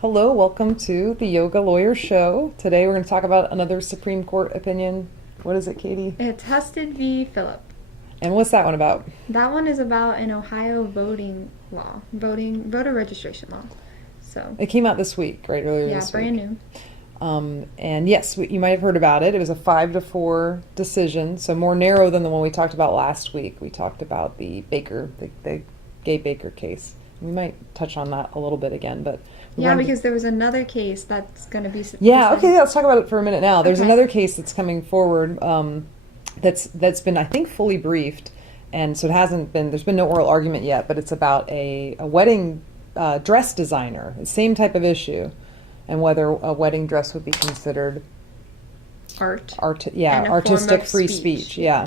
Hello, welcome to the Yoga Lawyer Show. Today we're going to talk about another Supreme Court opinion. What is it, Katie? It's Husted v. Phillip. And what's that one about? That one is about an Ohio voting law, voter registration law. So It came out this week, right? Earlier this week. brand new. And yes, you might have heard about it. It was a 5-4 decision, so more narrow than the one we talked about last week. We talked about the Baker, the gay Baker case. We might touch on that a little bit again, but Because there was another case that's going to be. Let's talk about it for a minute now. There's Okay. another case that's coming forward that's been, I think, fully briefed, and so there's been no oral argument yet, but it's about a wedding dress designer, the same type of issue, and whether a wedding dress would be considered artistic free speech. Yeah.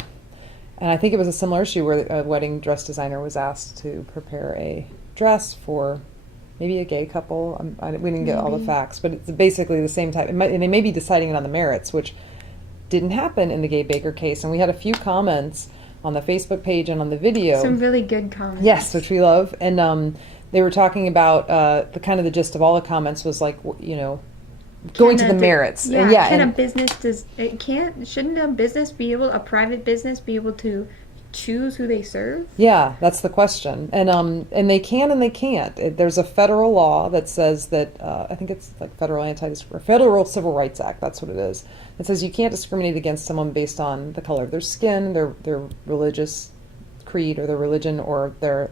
And I think it was a similar issue where a wedding dress designer was asked to prepare a dress for maybe a gay couple. We didn't get all the facts, but it's basically the same type. And they may be deciding it on the merits, which didn't happen in the gay Baker case. And we had a few comments on the Facebook page and on the video. Some really good comments. Yes, which we love. And they were talking about the kind of the gist of all the comments was like, going to the merits. Shouldn't a business be able, a private business be able to choose who they serve? Yeah, that's the question. And they can and they can't. There's a federal law that says that, I think it's like Federal Civil Rights Act, that's what it is. It says you can't discriminate against someone based on the color of their skin, their religious creed or their religion or their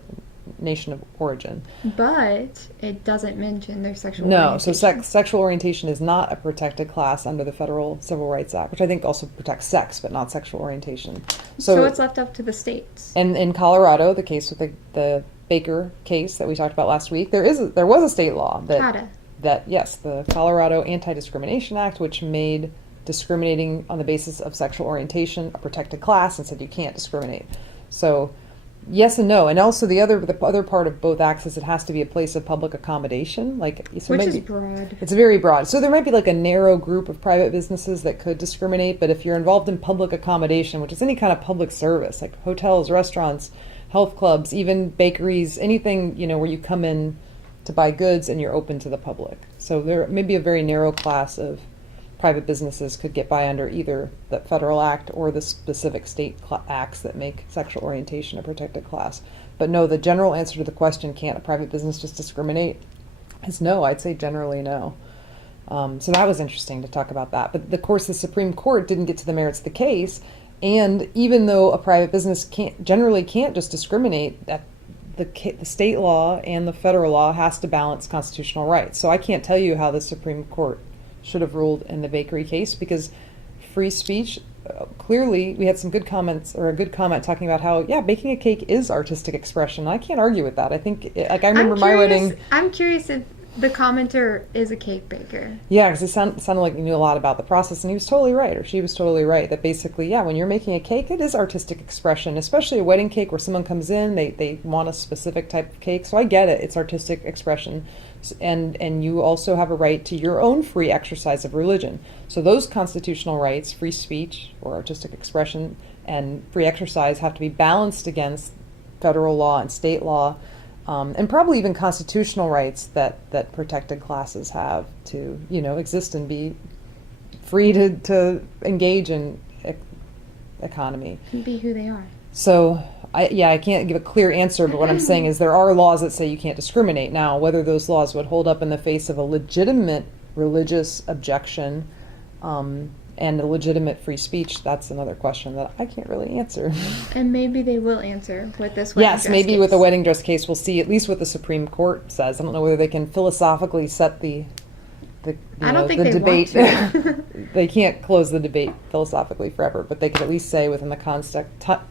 nation of origin. But it doesn't mention their sexual orientation. orientation. So sexual orientation is not a protected class under the Federal Civil Rights Act, which I think also protects sex, but not sexual orientation. So it's left up to the states. And in Colorado, the case with the Baker case that we talked about last week, there was a state law the Colorado Anti-Discrimination Act, which made discriminating on the basis of sexual orientation a protected class and said you can't discriminate. So yes and no, and also the other part of both acts is it has to be a place of public accommodation, which is broad. It's very broad. So there might be like a narrow group of private businesses that could discriminate, but if you're involved in public accommodation, which is any kind of public service, like hotels, restaurants, health clubs, even bakeries, anything where you come in to buy goods and you're open to the public. So there may be a very narrow class of private businesses could get by under either the federal act or the specific state acts that make sexual orientation a protected class. But no, the general answer to the question, can't a private business just discriminate, is no. I'd say generally no. So that was interesting to talk about that. But of course, the Supreme Court didn't get to the merits of the case. And even though a private business can't just discriminate, that the state law and the federal law has to balance constitutional rights. So I can't tell you how the Supreme Court should have ruled in the bakery case, because free speech, clearly we had some good comments, or a good comment talking about how baking a cake is artistic expression. I can't argue with that. I think I remember my writing. I'm curious if the commenter is a cake baker. Yeah, because it sounded like he knew a lot about the process, and he was totally right, or she was totally right, that basically, when you're making a cake, it is artistic expression, especially a wedding cake where someone comes in, they want a specific type of cake. So I get it, it's artistic expression. And you also have a right to your own free exercise of religion. So those constitutional rights, free speech or artistic expression and free exercise, have to be balanced against federal law and state law, and probably even constitutional rights that protected classes have to exist and be free to engage in economy. Be who they are. So I can't give a clear answer, but what I'm saying is there are laws that say you can't discriminate. Now, whether those laws would hold up in the face of a legitimate religious objection and a legitimate free speech, that's another question that I can't really answer. And maybe they will answer with this wedding dress maybe case. with the wedding dress case, we'll see at least what the Supreme Court says. I don't know whether they can philosophically set the I don't think the they debate. want to. They can't close the debate philosophically forever, but they could at least say within the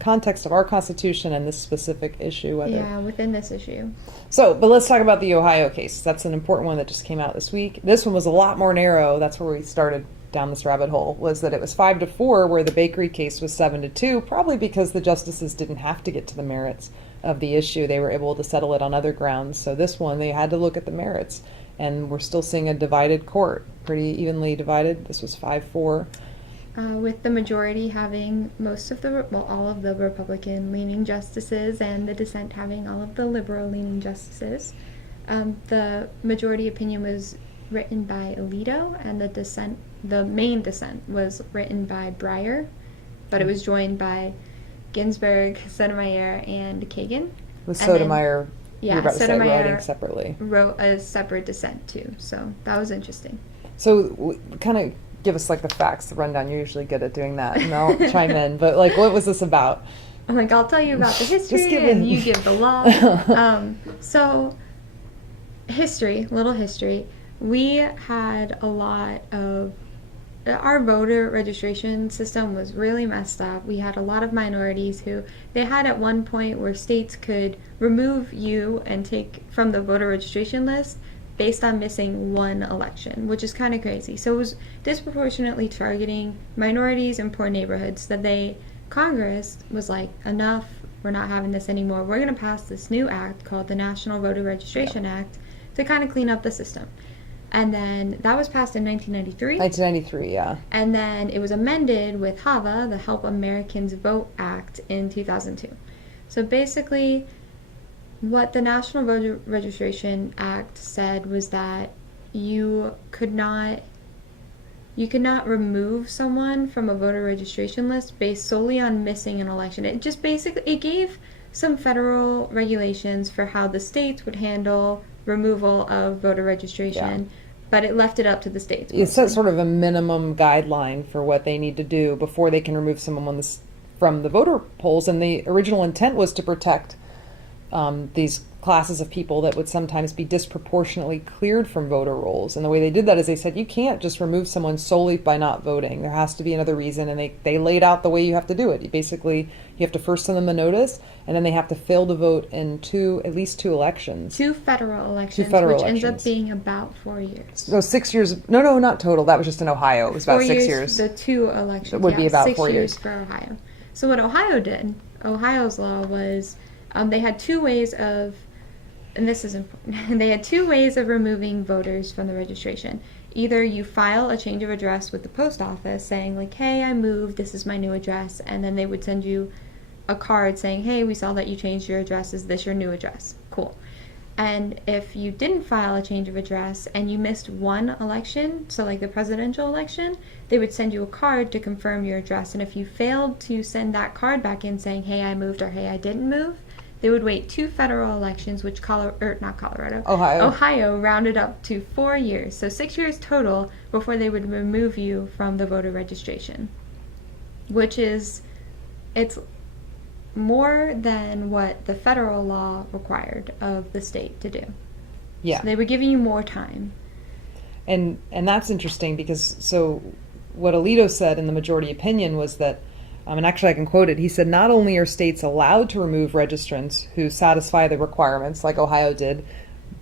context of our Constitution and this specific issue whether. Within this issue. So, but let's talk about the Ohio case. That's an important one that just came out this week. This one was a lot more narrow. That's where we started down this rabbit hole, was that it was 5-4, where the bakery case was 7-2, probably because the justices didn't have to get to the merits of the issue. They were able to settle it on other grounds. So this one, they had to look at the merits. And we're still seeing a divided court, pretty evenly divided. This was 5-4. With the majority having all of the Republican-leaning justices, and the dissent having all of the liberal-leaning justices. The majority opinion was written by Alito, and the main dissent was written by Breyer, but it was joined by Ginsburg, Sotomayor, and Kagan. With And then- Sotomayor, Yeah, you're about to say, Sotomayor writing separately. wrote a separate dissent too, so that was interesting. So kind of give us like the facts, the rundown. You're usually good at doing that, and I'll chime in. But like, what was this about? I'm like, I'll tell you about the history, give and it. you give the law. So, little history. We had a lot of our voter registration system was really messed up. We had a lot of minorities who they had at one point where states could remove you and take from the voter registration list based on missing one election, which is kind of crazy. So it was disproportionately targeting minorities in poor neighborhoods that Congress was like, enough, we're not having this anymore. We're going to pass this new act called the National Voter Registration Act to kind of clean up the system. And then that was passed in 1993. 1993, yeah. And then it was amended with HAVA, the Help Americans Vote Act, in 2002. So basically, what the National Voter Registration Act said was that you could not remove someone from a voter registration list based solely on missing an election. It just it gave some federal regulations for how the states would handle removal of voter registration, but it left it up to the states. It set sort of a minimum guideline for what they need to do before they can remove someone from the voter polls, and the original intent was to protect these classes of people that would sometimes be disproportionately cleared from voter rolls. And the way they did that is they said you can't just remove someone solely by not voting. There has to be another reason, and they laid out the way you have to do it. You have to first send them a notice, and then they have to fail to vote in at least two elections. Two federal elections, which ends up being about 4 years. So 6 years, no, not total. That was just in Ohio. It was about 6 years. The two elections. It would be about 6 4 years years for Ohio. So what Ohio did, Ohio's law was, they had two ways of, and this is important, they had two ways of removing voters from the registration. Either you file a change of address with the post office saying like, hey, I moved, this is my new address, and then they would send you a card saying, hey, we saw that you changed your address, is this your new address? Cool. And if you didn't file a change of address and you missed one election, so like the presidential election, they would send you a card to confirm your address. And if you failed to send that card back in saying, hey, I moved, or hey, I didn't move, they would wait two federal elections, which Ohio rounded up to 4 years. So 6 years total before they would remove you from the voter registration, which is, it's more than what the federal law required of the state to do. Yeah. So they were giving you more time. And that's interesting because, so what Alito said in the majority opinion was that, and actually I can quote it, he said, not only are states allowed to remove registrants who satisfy the requirements, like Ohio did,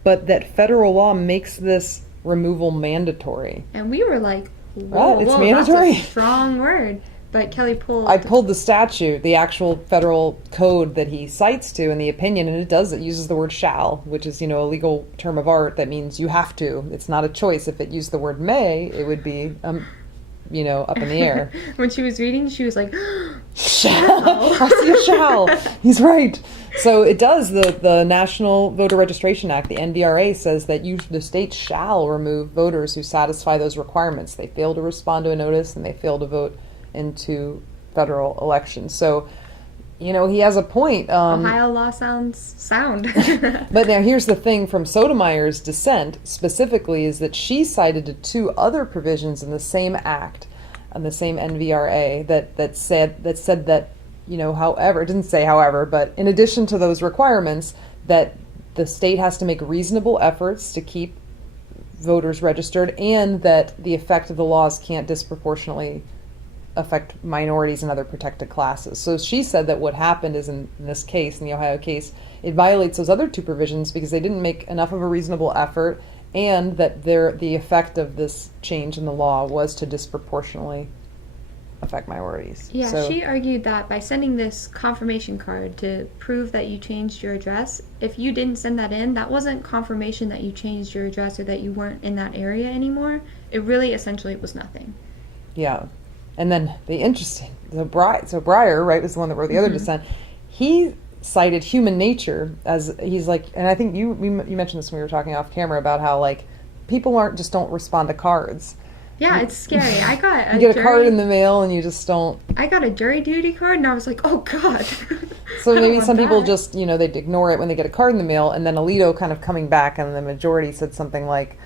but that federal law makes this removal mandatory. And we were like, whoa, It's mandatory? That's a strong word. But Kelly I pulled the statute, the actual federal code that he cites to in the opinion, and it uses the word shall, which is, a legal term of art that means you have to. It's not a choice. If it used the word may, it would be, up in the air. When she was reading, she was like, shall. I see a shall. He's right. So it does. The National Voter Registration Act, the NVRA, says that the state shall remove voters who satisfy those requirements. They fail to respond to a notice and they fail to vote into federal elections. So, he has a point. Ohio law sounds sound. But now here's the thing from Sotomayor's dissent specifically is that she cited to two other provisions in the same act, and the same NVRA that said that, however, it didn't say however, but in addition to those requirements, that the state has to make reasonable efforts to keep voters registered, and that the effect of the laws can't disproportionately affect minorities and other protected classes. So she said that what happened is in this case, in the Ohio case, it violates those other two provisions because they didn't make enough of a reasonable effort, and that the effect of this change in the law was to disproportionately affect minorities. Yeah, so, she argued that by sending this confirmation card to prove that you changed your address, if you didn't send that in, that wasn't confirmation that you changed your address or that you weren't in that area anymore. It really essentially was nothing. Yeah. And then so Breyer, right, was the one that wrote the other dissent. He cited human nature as, he's like, and I think you mentioned this when we were talking off camera about how like people don't respond to cards. Yeah, it's scary. I got you get a card in the mail and you just don't. I got a jury duty card and I was like, oh God. So maybe some people just, they'd ignore it when they get a card in the mail. And then Alito kind of coming back, and the majority said something like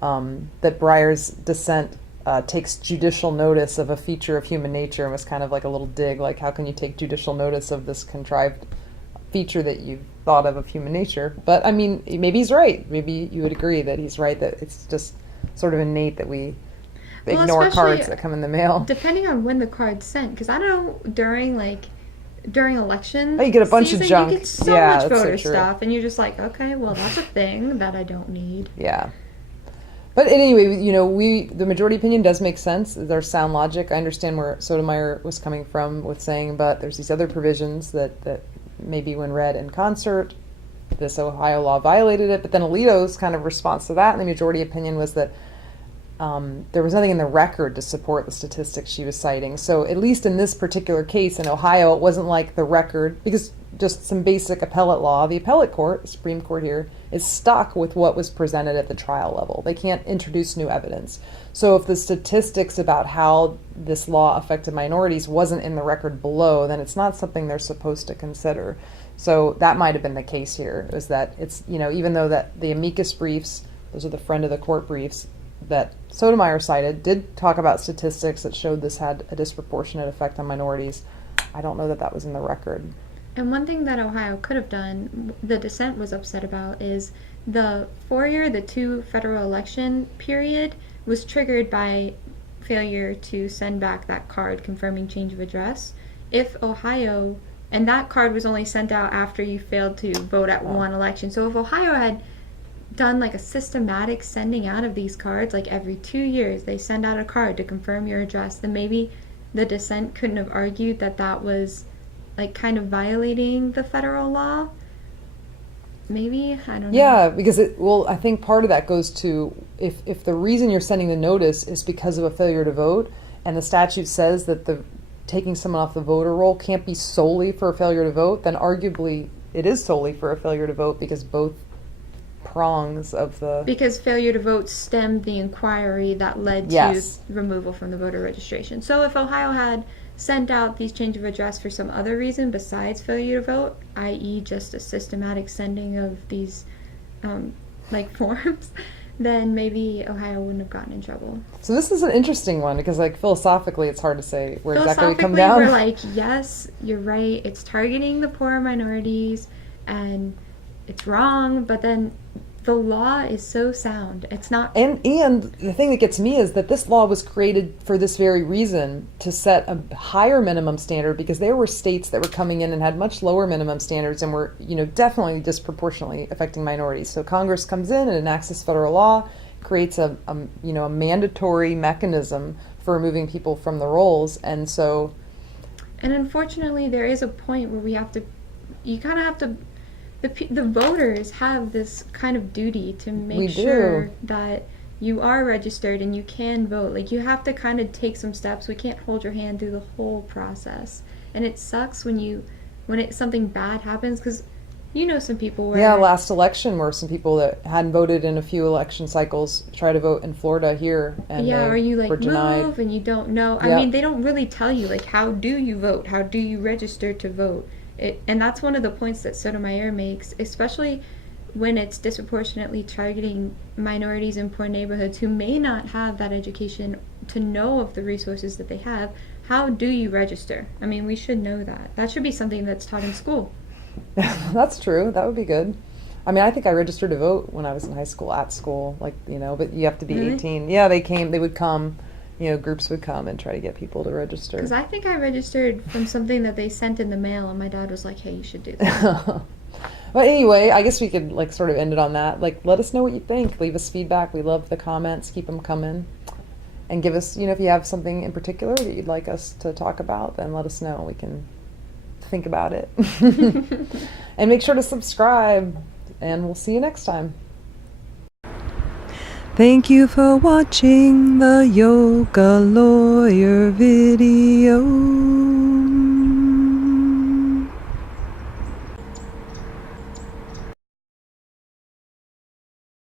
that Breyer's dissent takes judicial notice of a feature of human nature, and was kind of like a little dig, like how can you take judicial notice of this contrived feature that you've thought of human nature? But I mean, maybe he's right. Maybe you would agree that he's right, that it's just sort of innate that we ignore cards that come in the mail. Depending on when the card's sent, because I know during election you get a bunch of junk. You get so much voter stuff, and you're just like, okay, well, that's a thing that I don't need. Yeah. But anyway, the majority opinion does make sense. There's sound logic. I understand where Sotomayor was coming from with saying, but there's these other provisions that maybe when read in concert, this Ohio law violated it. But then Alito's kind of response to that, and the majority opinion was that there was nothing in the record to support the statistics she was citing. So at least in this particular case in Ohio, it wasn't like the record, because just some basic appellate law, the appellate court, the Supreme Court here, is stuck with what was presented at the trial level. They can't introduce new evidence. So if the statistics about how this law affected minorities wasn't in the record below, then it's not something they're supposed to consider. So that might have been the case here, is that it's, even though that the amicus briefs, those are the friend of the court briefs, that Sotomayor cited did talk about statistics that showed this had a disproportionate effect on minorities. I don't know that that was in the record. And one thing that Ohio could have done, the dissent was upset about, is the 4-year, the 2 federal election period was triggered by failure to send back that card confirming change of address. If Ohio, and that card was only sent out after you failed to vote at one election. So if Ohio had done like a systematic sending out of these cards, like every 2 years they send out a card to confirm your address, then maybe the dissent couldn't have argued that that was like kind of violating the federal law. Maybe, I don't know. Yeah, because I think part of that goes to if the reason you're sending the notice is because of a failure to vote, and the statute says that the taking someone off the voter roll can't be solely for a failure to vote, then arguably it is solely for a failure to vote, because both prongs of the... Because failure to vote stemmed the inquiry that led to removal from the voter registration. So if Ohio had sent out these change of address for some other reason besides failure to vote, i.e. just a systematic sending of these forms, then maybe Ohio wouldn't have gotten in trouble. So this is an interesting one, because philosophically it's hard to say where exactly we come down. We're like, yes, you're right, it's targeting the poor minorities and it's wrong, but then the law is so sound. It's not... And the thing that gets me is that this law was created for this very reason, to set a higher minimum standard, because there were states that were coming in and had much lower minimum standards and were, definitely disproportionately affecting minorities. So Congress comes in and enacts this federal law, creates a mandatory mechanism for removing people from the rolls, and so... And unfortunately, there is a point where you kind of have to... The voters have this kind of duty to make sure that you are registered and you can vote. Like, you have to kind of take some steps. We can't hold your hand through the whole process. And it sucks when something bad happens, because some people where... Yeah, last election where some people that hadn't voted in a few election cycles try to vote in Florida here, and or you were denied. Move and you don't know. I mean, they don't really tell you, like, how do you vote? How do you register to vote? And that's one of the points that Sotomayor makes, especially when it's disproportionately targeting minorities in poor neighborhoods who may not have that education to know of the resources that they have. How do you register? I mean, we should know that. That should be something that's taught in school. That's true. That would be good. I mean, I think I registered to vote when I was in high school, at school, but you have to be 18. Yeah, they would come. Groups would come and try to get people to register. Because I think I registered from something that they sent in the mail, and my dad was like, hey, you should do that. But anyway, I guess we could sort of end it on that. Let us know what you think. Leave us feedback. We love the comments. Keep them coming. And give us, if you have something in particular that you'd like us to talk about, then let us know. We can think about it. And make sure to subscribe, and we'll see you next time. Thank you for watching the Yoga Lawyer video.